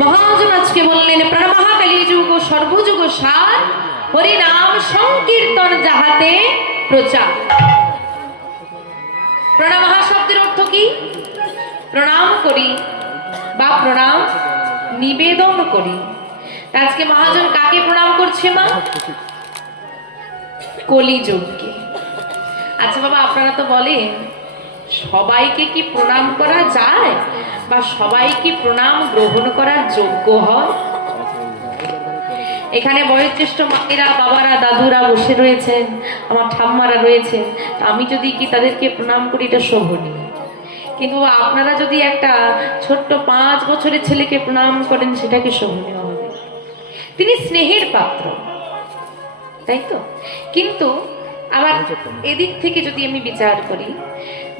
মহাজন আজকে বললেন প্রণামঃ কলিযুগ সর্বযুগ সার হরি নাম সংকীর্তন যাহাতে প্রচার। প্রণামঃ শব্দের অর্থ কি? প্রণাম করি বা প্রণাম নিবেদন করি। আজকে মহাজন কাকে প্রণাম করছে মা? কলিযুগকে। আচ্ছা বাবা, আপনারা তো বলেন সবাইকে কি প্রণাম করা যায় বা সবাই কি প্রণাম গ্রহণ করার যোগ্য হয়? এখানে বয়োজ্যেষ্ঠ মায়েরা, বাবারা, দাদুরা বসে রয়েছেন, আমার ঠাম্মারা রয়েছেন। আমি যদি কি তাদেরকে প্রণাম করি, এটা শোভনীয়। কিন্তু আপনারা যদি একটা ছোট্ট 5 বছরের ছেলেকে প্রণাম করেন, সেটা কি শোভনীয় হবে? তিনি স্নেহের পাত্র, তাই তো? কিন্তু আবার এদিক থেকে যদি আমি বিচার করি,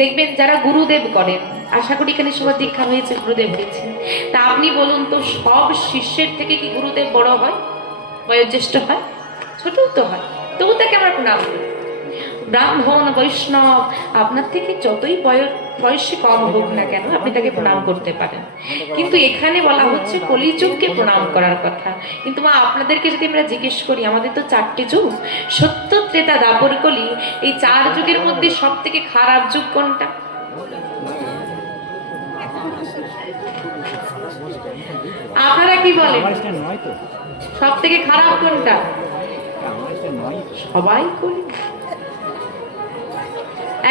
দেখবেন যারা গুরুদেব করেন, আশা করি এখানে সবার দীক্ষা হয়েছে, গুরুদেব হয়েছে, তা আপনি বলুন তো, সব শিষ্যের থেকে কি গুরুদেব বড় হয়, বয়োজ্যেষ্ঠ হয়? ছোট তো হয়, তবু তাকে আমরা প্রণাম করি। ব্রাহ্মণ, বৈষ্ণব আপনার থেকে যতই বয়সে কম হোক না কেন, আপনি তাকে প্রণাম করতে পারেন। কিন্তু এখানে বলা হচ্ছে কলিযুগকে প্রণাম করার কথা। কিন্তু মা, আপনাদেরকে যদি আমরা জিজ্ঞেস করি, আমাদের তো 4টি যুগ, সত্য, ত্রেতা, দ্বাপর, কলি, এই 4 যুগের মধ্যে সব থেকে খারাপ যুগ কোনটা? আপনারা কি বলেন, সব থেকে খারাপ কোনটা? সবাই কলি।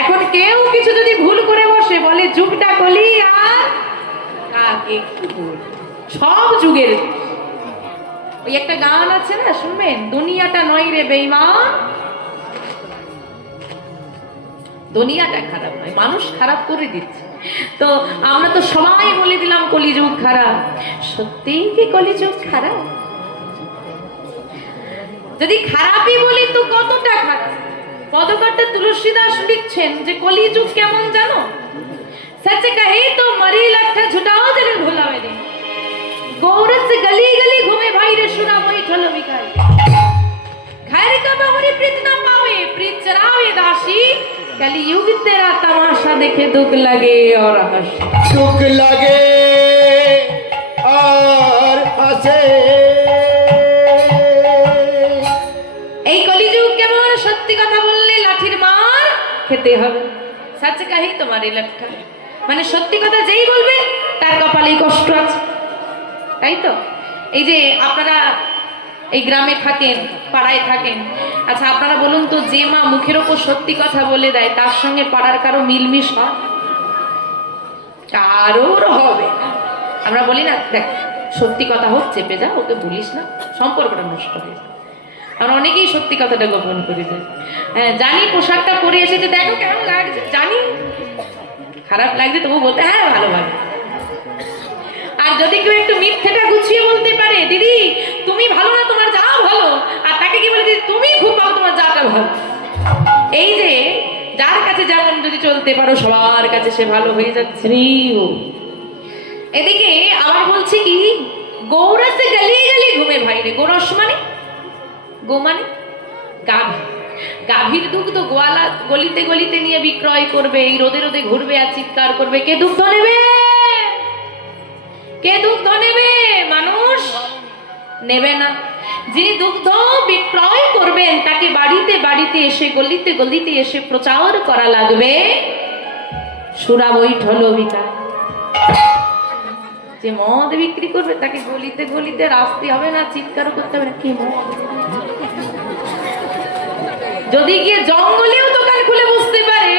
এখন কেউ কিছু যদি ভুল করে বসে, বলে যুগটা কলি, আর কাকে কি ভুল, সব যুগের। ওই একটা গান আছে না, শুনবেন, দুনিয়াটা নয় রে বেঈমান। দুনিয়াটা খারাপ নয়, মানুষ খারাপ করে দিচ্ছে। তো আমরা তো সবাই বলে দিলাম কলিযুগ খারাপ। সত্যিই কি কলিযুগ খারাপ? যদি খারাপই বলি তো কতটা খারাপ? পদকর্তা তুলসীদাস লিখছেন যে কলিযুগ কেমন জানো? सच कहे तो मरी लट्ठा झुटाओ जने भुला में दे गौरस गली गली घूमे भाई रे सुना मोई ठलो बिकाई खैर का बहुरी प्रीत ना पावे प्रीत चरावे दासी कलियुग तेरा तमाशा देखे दुख लगे और हंसे दुख लगे और हंसे। এই কলিযুগ কেমন? সত্যি কথা বললে লাঠির মার খেতে হবে। সচ কহি তোমার লটকা, মানে সত্যি কথা যেই বলবে তার কপালেই কষ্ট আছে, তাই তো? এই যে আপনারা এই গ্রামে থাকেন, পাড়ায় থাকেন, আচ্ছা আপনারা বলুন তো, যে মা মুখের ওপর সত্যি কথা বলে দেয়, তার সঙ্গে পাড়ার কারো মিলমিশ হয়? কারোর হবে না। আমরা বলি না, দেখ সত্যি কথা হোক, চেপে যা, ওকে বলিস না, সম্পর্কটা নষ্ট হয়ে যায়। আমরা অনেকেই সত্যি কথাটা গোপন করে দেয়। হ্যাঁ, জানি পোশাকটা পরে এসেছে, দেখো কেমন লাগছে, জানি খারাপ লাগছে, তবু বলতে হ্যাঁ ভালো লাগে। আর যদি কেউ একটু মিথ্যেটা গুছিয়ে বলতে পারে, দিদি তুমি ভালো না, তোমার যা ভালো, আর তাকে কি বলে, দিদি তুমি খুব ভালো, তোমার যাটা ভালো। এই যে যার কাছে যেমন যদি চলতে পারো, সবার কাছে সে ভালো হয়ে যাচ্ছে। এদিকে আবার বলছে কি, গৌরসে গলি গলি ঘুমে ভাই রে। গৌরস মানে গো, মানে গাভী। গাভীর দুগ্ধ গোয়ালা গলিতে গলিতে নিয়ে বিক্রয় করবে, এই রোদে রোদে ঘুরবে আর চিৎকার করবে। কে দুগ্ধ নেবে? কে দুগ্ধ নেবে? মানুষ নেবে না। যিনি দুগ্ধ বিক্রয় করবেন, তাকে বাড়িতে বাড়িতে এসে, গলিতে গলিতে এসে প্রচার করা লাগবে, সুরা বৈঠল বিকায়। যে মদ বিক্রি করবে, তাকে গলিতে গলিতে রাস্তে হবে না, চিৎকারও করতে হবে না, কি মদ। যদি গিয়ে জঙ্গলেও দোকান খুলে বসতে পারে,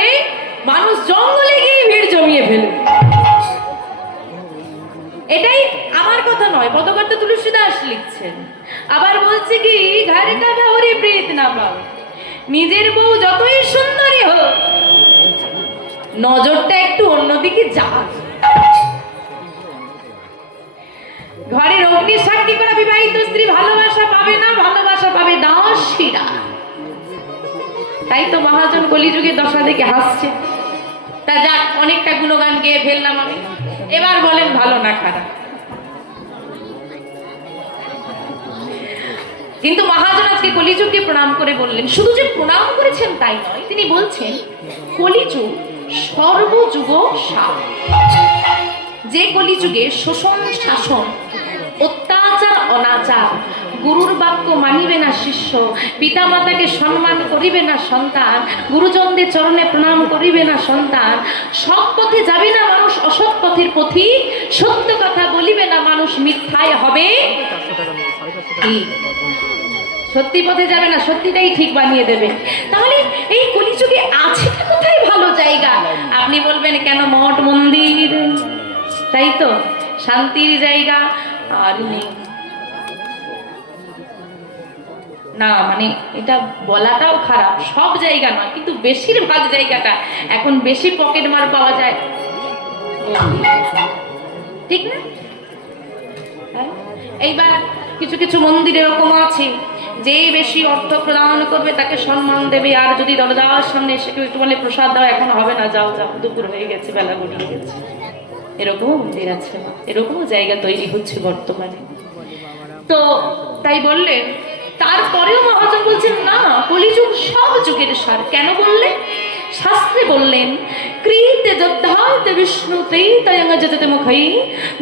মানুষ জঙ্গলে গিয়ে ভিড় জমিয়ে ফেলে। এটাই আমার কথা নয়, পদকর্তা তুলসীদাস লিখছেন। আবার বলছে কি, ঘরে কা বহুরি প্রীত না পাবে। নিজের বউ যতই সুন্দরী হোক, নজরটা একটু অন্যদিকে যাক। ঘরের অগ্নি সাক্ষী করা বিবাহিত স্ত্রী ভালোবাসা পাবে না, ভালোবাসা পাবে দাসীরা। তাই তো মহাজন কলিযুগের দশা দেখে হাসছে। তা যাক, অনেকটা গুণগান গেয়ে ফেললাম আমি, এবার বলেন ভালো না খারাপ? কিন্তু মহাজন আজকে কলিযুগকে প্রণাম করে বললেন, শুধু যে প্রণাম করেছেন তাই নয়, তিনি বলছেন কলিযুগ সর্বযুগ সার। যে কলিযুগে শোষণ শাসন অত্যাচার অনাচার, গুরুর বাক্য মানিবে না শিষ্য, পিতা মাতাকে সম্মান করিবে না সন্তান, গুরুজনদের চরণে প্রণাম করিবে না সন্তান, সৎ পথে যাবে না মানুষ অসৎ পথের পথিক, সত্য কথা বলিবে না মানুষ মিথ্যায় হবে ঠিক। সত্যি পথে যাবে না, সত্যিটাই ঠিক বানিয়ে দেবে। তাহলে এই কলিযুগে আছে কোথায় ভালো জায়গা? আপনি বলবেন কেন মঠ মন্দির, তাই তো, শান্তির জায়গা আর নেই না, মানে এটা বলাটাও খারাপ, সব জায়গা নয় কিন্তু বেশিরভাগ জায়গাটা এখন বেশি পকেট মার পাওয়া যায়, ঠিক না? এইবার কিছু কিছু মন্দির এরকম আছে যে বেশি অর্থ প্রদান করবে তাকে সম্মান দেবে, আর যদি দরজার সামনে এসে কেউ একটু বলে প্রসাদ দাও, এখন হবে না, যাও যাও, দুপুর হয়ে গেছে, বেলা গড়িয়ে গেছে, এরকমও মন্দির আছে, এরকমও জায়গা তৈরি হচ্ছে বর্তমানে। তো তাই বললেন, তারপরেও মহাজন বলছেন না, কলিযুগ সব যুগের সার। কেন বললেন? শাস্ত্রে বললেন, কৃতে যোদ্ধাতে বিষ্ণুতে তয়ং যজতে মুখৈ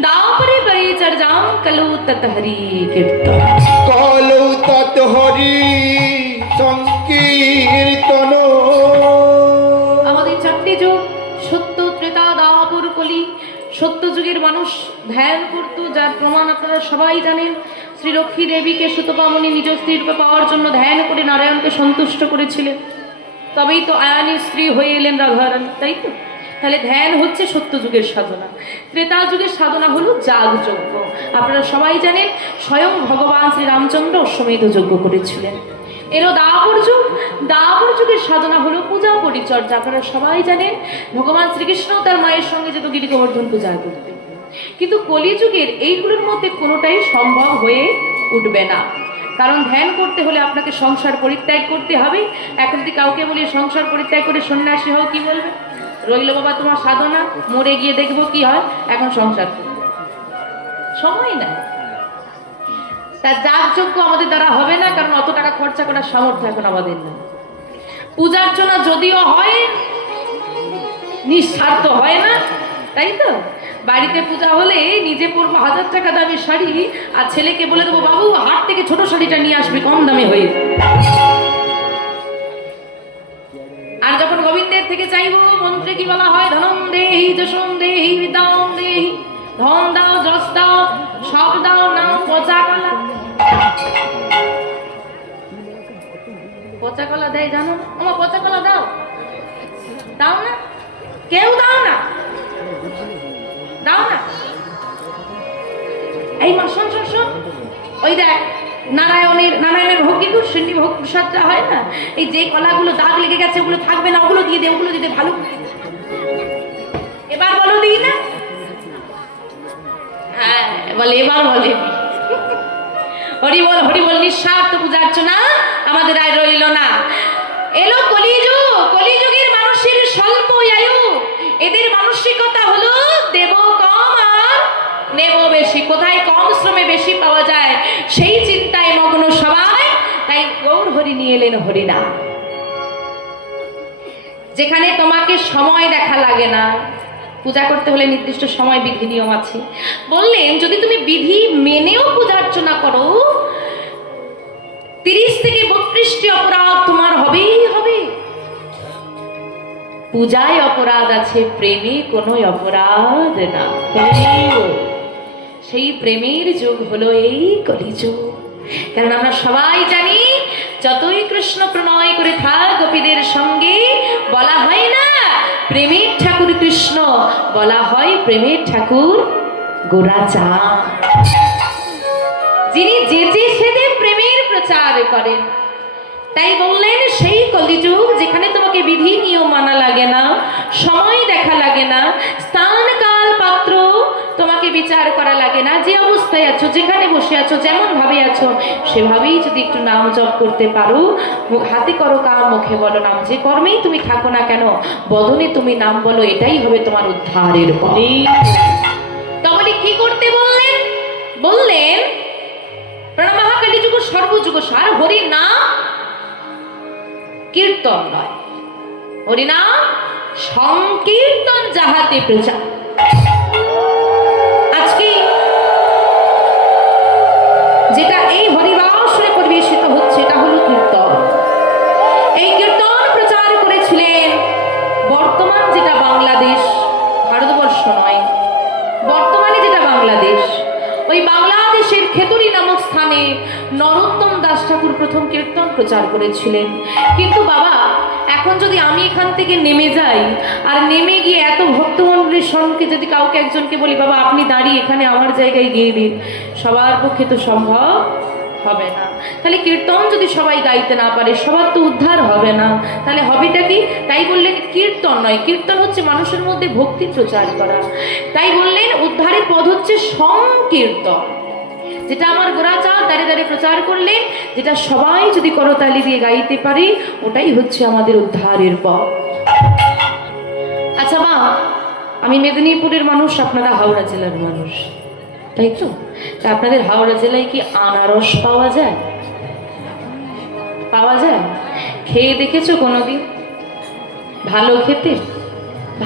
দাপরে পরিচর্যাম কলু তত হরি কীর্তন। কলৌ তৎ হরি সংকীর্তন। আমাদের চারটি যুগ, সত্য, ত্রেতা, দাপর, কলি। সত্য যুগের মানুষ ধ্যান করত, যার প্রমাণ আপনারা সবাই জানেন। শ্রী লক্ষ্মী দেবীকে সুতপামণি নিজ স্ত্রীরূপে পাওয়ার জন্য ধ্যান করে নারায়ণকে সন্তুষ্ট করেছিলেন, তবেই তো আয়ানী স্ত্রী হয়ে এলেন রাধারানী, তাই তো? তাহলে ধ্যান হচ্ছে সত্য যুগের সাধনা। ত্রেতা যুগের সাধনা হলো যাগযজ্ঞ। আপনারা সবাই জানেন স্বয়ং ভগবান শ্রী রামচন্দ্র অশ্বমেধ যজ্ঞ করেছিলেন। এরও দাপর যুগ, দাপর যুগের সাধনা হলো পূজা পরিচর্যা। আপনারা সবাই জানেন ভগবান শ্রীকৃষ্ণ তার মায়ের সঙ্গে যেত গিরি গোবর্ধন পূজা করতে। কিন্তু কলিযুগের এইগুলোর মধ্যে কোনোটাই সম্ভব হয়ে উঠবে না, কারণ ধ্যান করতে হলে আপনাকে সংসার পরিত্যাগ করতে হবে। এখন যদি কাউকে বলি সংসার পরিত্যাগ করে সন্ন্যাসী হও, কি বলবে? রইল বাবা তোমার সাধনা, মরে গিয়ে দেখবো কি হয়, এখন সংসার সময় নাই। তার যাগযজ্ঞ আমাদের দ্বারা হবে না, কারণ অত টাকা খরচা করার সামর্থ্য এখন আমাদের না। পূজার্চনা যদিও হয়, নিঃস্বার্থ হয় না, তাই তো? বাড়িতে পূজা হলে নিজে পরবো 1000 টাকা দামের শাড়ি, আর ছেলেকে বলে দেবো বাবু হাট থেকে ছোট শাড়িটা নিয়ে আসবে, কম দামে হয়ে। আর যখন গোবিন্দের থেকে চাইবো, মন্ত্রে কি বলা হয়? ধনম দেহি যশম দেহি বিদ্যাম দেহি, ধন দাও, যশ দাও, সব দাও, নাও পচা কলা। পচা কলা দেয় জানো? আমার পচা কলা দাও, দাও না, কেউ দাও না, দাও না। এই মা শোন শোন শোন, ওই দেখ নারায়ণের ভোগ কিন্তু সিন্নি ভোগ প্রসাদটা হয় না, এই যে কলাগুলো দাগ লেগে গেছে ওগুলো থাকবে না, ওগুলো দিয়ে দে, ওগুলো দিয়ে দে, ভালো। এবার বলো দিই না? হ্যাঁ বলে, এবার বলে হরি বল হরি বল। নিঃস্বার্থ পূজার্চনা আমাদের আর রইল না। এলো কলিযুগ, কলিযুগের মানুষের স্বল্প আয়ু, এদের মানসিকতা হলো দেব কম আর নেব বেশি। কোথায় কম শ্রমে বেশি পাওয়া যায় সেই চিন্তায় মগ্ন সবাই। তাই গৌর হরি নিয়ে এলেন হরিনাম, যেখানে তোমাকে সময় দেখা লাগে না। পূজা করতে হলে নির্দিষ্ট সময় বিধি নিয়ম আছে। বললেন যদি তুমি বিধি মেনেও পূজা অর্চনা করো, 30 থেকে 32টি অপরাধ তোমার হবেই হবে। পূজায় অপরাধ আছে, প্রেমে কোনো অপরাধ না। সেই প্রেমের যুগ হলো এই কলিযুগ। কারণ আমরা সবাই জানি যতই কৃষ্ণ প্রণয় করে থাক গোপীদের সঙ্গে, বলা হয় না প্রেমের ঠাকুর কৃষ্ণ, বলা হয় প্রেমের ঠাকুর গোরাচাঁদ, যিনি যেচে সেদে প্রেমের প্রচার করেন। তাই বললেন সেই কলিযুগ যেখানে তোমাকে বিধি নিয়ম মানা লাগে না, সময় দেখা লাগে না, স্থান কাল পাত্র তোমাকে বিচার করা লাগে না। যে অবস্থায় আছো, যেখানে বসে আছো, যেমন ভাবে আছো, সেভাবেই যদি একটু নাম জপ করতে পারো, হাতে করো কাম মুখে বলো নাম, যে কর্মেই তুমি থাকো না কেন বদনে তুমি নাম বলো, এটাই হবে তোমার উদ্ধারের পথ। তাহলে কি করতে বললেন? বললেন প্রণমাহা কলিযুগ সর্বযুগ সার হরি নাম কীর্তন নয়, হরিনাম সংকীর্তন যাহাতে প্রচার। আজকে যেটা এই হরিবাসরে পরিবেশিত হচ্ছে, এটা হলো কীর্তন। এই কীর্তন প্রচার করেছিলেন বর্তমান যেটা বাংলাদেশ, ভারতবর্ষ নয়, বর্তমানে যেটা বাংলাদেশ, ওই বাংলাদেশের খেতুরি নামক স্থানে নরোত্তম দাস ঠাকুর প্রথম কীর্তন প্রচার করেছিলেন। কিন্তু বাবা, এখন যদি আমি এখান থেকে নেমে যাই আর নেমে গিয়ে এত ভক্তমণ্ডলীর সঙ্গে যদি কাউকে একজনকে বলি বাবা আপনি দাঁড়িয়ে এখানে আমার জায়গায় গিয়ে দিন, সবার পক্ষে তো সম্ভব হবে না। তাহলে কীর্তন যদি সবাই গাইতে না পারে, সবার তো উদ্ধার হবে না। তাহলে হবেটা কি? তাই বললেন কীর্তন নয়, কীর্তন হচ্ছে মানুষের মধ্যে ভক্তি প্রচার করা। তাই বললেন উদ্ধারের পথ হচ্ছে সংকীর্তন, যেটা আমার গোরাচাঁদ দাঁড়ে দাঁড়ে প্রচার করলেন, যেটা সবাই যদি করতালি দিয়ে গাইতে পারি, ওটাই হচ্ছে আমাদের উদ্ধারের পথ। আচ্ছা মা, আমি মেদিনীপুরের মানুষ, আপনারা হাওড়া জেলার মানুষ, তাই তো? তা আপনাদের হাওড়া জেলায় কি আনারস পাওয়া যায়? পাওয়া যায়? খেয়ে দেখেছো কোনোদিন? ভালো খেতে?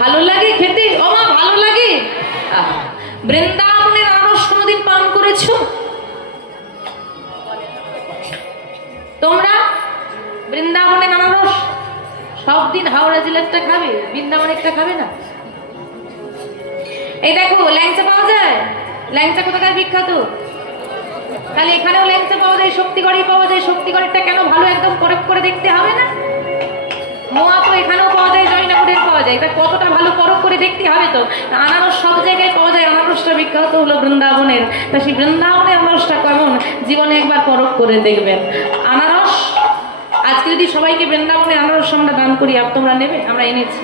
ভালো লাগে খেতে? ও মা, ভালো লাগে? বৃন্দাবনের আনারস কোনোদিন পান করেছো তোমরা? বৃন্দাবনের আনারস সব দিন হাওড়া জেলারটা খাবে, বৃন্দাবনেরটা খাবে না? এই দেখো ল্যাংচা পাওয়া যায়। ল্যাংচা কোথাকার বিখ্যাত? তাহলে এখানেও ল্যাংচা পাওয়া যায়, শক্তিগড়ে পাওয়া যায়। শক্তিগড়েরটা কেন ভালো, একদম পরখ করে দেখতে হবে না? মোয়া তো এখানেও পাওয়া যায়, জয়নগরের পাওয়া যায়, এটা কতটা ভালো পরখ করে দেখতে হবে তো। আনারস সব জায়গায় পাওয়া যায়, আনারসটা বিখ্যাত হলো বৃন্দাবনের। তা সেই বৃন্দাবনের আনারসটা কেমন জীবনে একবার পরখ করে দেখবেন। আনারস আজকে যদি সবাইকে বৃন্দাবনের আনারস আমরা দান করি, আর তোমরা নেবে? আমরা এনেছি।